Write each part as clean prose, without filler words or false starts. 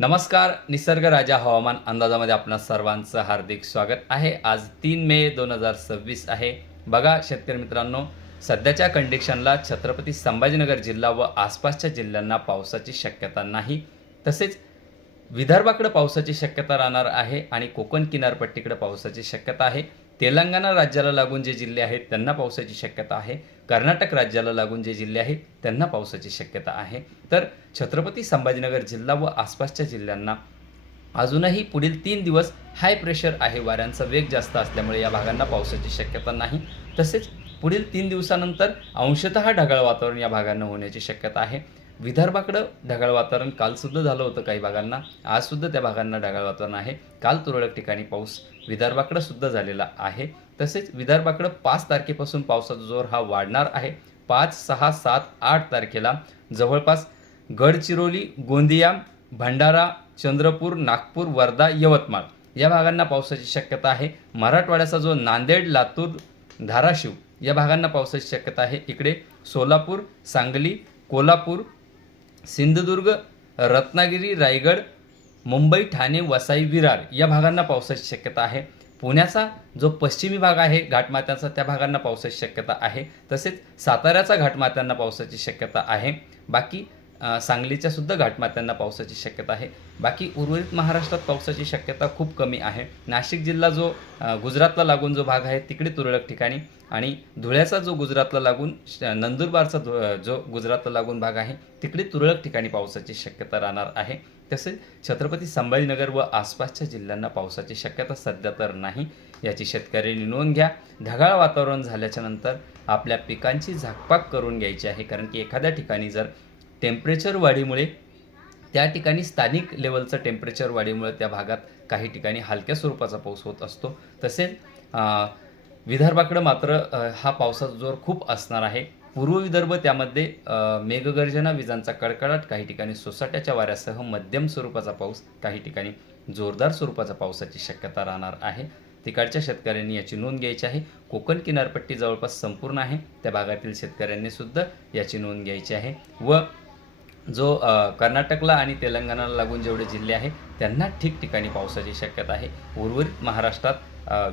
नमस्कार. निसर्ग राजा हवामान अंदाजामध्ये आपणा सर्वांचं हार्दिक स्वागत आहे. आज 3 मे 2026 आहे. बघा शेतकरी मित्रांनो, सध्याच्या कंडिशनला छत्रपती संभाजीनगर जिल्हा व आसपासच्या जिल्ह्यांना पावसाची शक्यता नाही. तसेच विदर्भाकडे पावसाची शक्यता राहणार आहे आणि कोकण किनारपट्टीकडे पावसाची शक्यता आहे. तेलंगणा राज्याला लागून जे जिल्हे आहेत त्यांना पावसाची शक्यता आहे. कर्नाटक राज्याला लागून जे जिल्हे आहेत त्यांना पावसाची शक्यता आहे. तर छत्रपती संभाजीनगर जिल्हा व आसपासच्या जिल्ह्यांना अजूनही पुढील 3 दिवस हाय प्रेशर आहे. वाऱ्यांचा वेग जास्त असल्यामुळे या भागांना पावसाची शक्यता नाही. तसेच पुढील 3 दिवसानंतर अंशतः ढगाळ वातावरण या भागांना होण्याची शक्यता आहे. विदर्भाकडं ढगाळ वातावरण कालसुद्धा झालं होतं काही भागांना. आजसुद्धा त्या भागांना ढगाळ वातावरण आहे. काल तुरळक ठिकाणी पाऊस विदर्भाकडं सुद्धा झालेला आहे. तसेच विदर्भाकडं 5 तारखेपासून पावसाचा जोर हा वाढणार आहे. 5, 6, 7, 8 तारखेला जवळपास गडचिरोली, गोंदिया, भंडारा, चंद्रपूर, नागपूर, वर्धा, यवतमाळ या भागांना पावसाची शक्यता आहे. मराठवाड्याचा जो नांदेड, लातूर, धाराशिव या भागांना पावसाची शक्यता आहे. इकडे सोलापूर, सांगली, कोल्हापूर, सिंधुदुर्ग, रत्नागिरी, रायगड, मुंबई, ठाणे, वसई, विरार या भागांना पावसाची शक्यता आहे. पुण्याचा जो पश्चिमी भाग आहे घाटमाथ्याचा त्या भागांना पावसाची शक्यता आहे. तसेच साताऱ्याचा घाटमाथ्यांना पावसाची शक्यता आहे. बाकी सांगलीच्या सुद्धा घाटमाथ्यांना पावसाची शक्यता आहे. बाकी उर्वरित महाराष्ट्रात पावसाची शक्यता खूप कमी आहे. नाशिक जिल्हा जो गुजरातला लागून जो भाग आहे तिकडे तुरळक ठिकाणी आणि धुळ्याचा जो गुजरातला लागून नंदुरबारचा जो गुजरातला लागून भाग आहे तिकडे तुरळक ठिकाणी पावसाची शक्यता राहणार आहे. तसेच छत्रपती संभाजीनगर व आसपासच्या जिल्ह्यांना पावसाची शक्यता सध्या तर नाही. याची शेतकऱ्यांनी नोंद घ्या. ढगाळ वातावरण झाल्याच्या नंतर आपल्या पिकांची झाकपाक करून घ्यायची आहे. कारण की एखाद्या ठिकाणी जर टेम्परेचर वाढीमुळे त्या ठिकाणी स्थानिक लेवलचं टेम्परेचर वाढीमुळे त्या भागात काही ठिकाणी हलक्या स्वरूपाचा पाऊस होत असतो. तसेच विदर्भाकडं मात्र हा पावसाचा जोर खूप असणार आहे. पूर्व विदर्भ त्यामध्ये मेघगर्जना, विजांचा कडकडाट, काही ठिकाणी सोसाट्याच्या वाऱ्यासह मध्यम स्वरूपाचा पाऊस, काही ठिकाणी जोरदार स्वरूपाचा पावसाची शक्यता राहणार आहे. तिकडच्या शेतकऱ्यांनी याची नोंद घ्यायची आहे. कोकण किनारपट्टी जवळपास संपूर्ण आहे. त्या भागातील शेतकऱ्यांनी सुद्धा याची नोंद घ्यायची आहे. व जो कर्नाटकला आणि तेलंगणाला लागून जेवढे जिल्हे आहेत त्यांना ठिकठिकाणी पावसाची शक्यता आहे. उर्वरित महाराष्ट्रात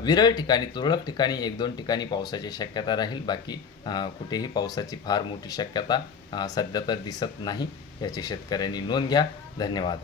विरळ ठिकाणी, तुरळक ठिकाणी, 1-2 ठिकाणी पावसाची शक्यता राहील. बाकी कुठेही पावसाची फार मोठी शक्यता सध्या तर दिसत नाही. याची शेतकऱ्यांनी नोंद घ्या. धन्यवाद.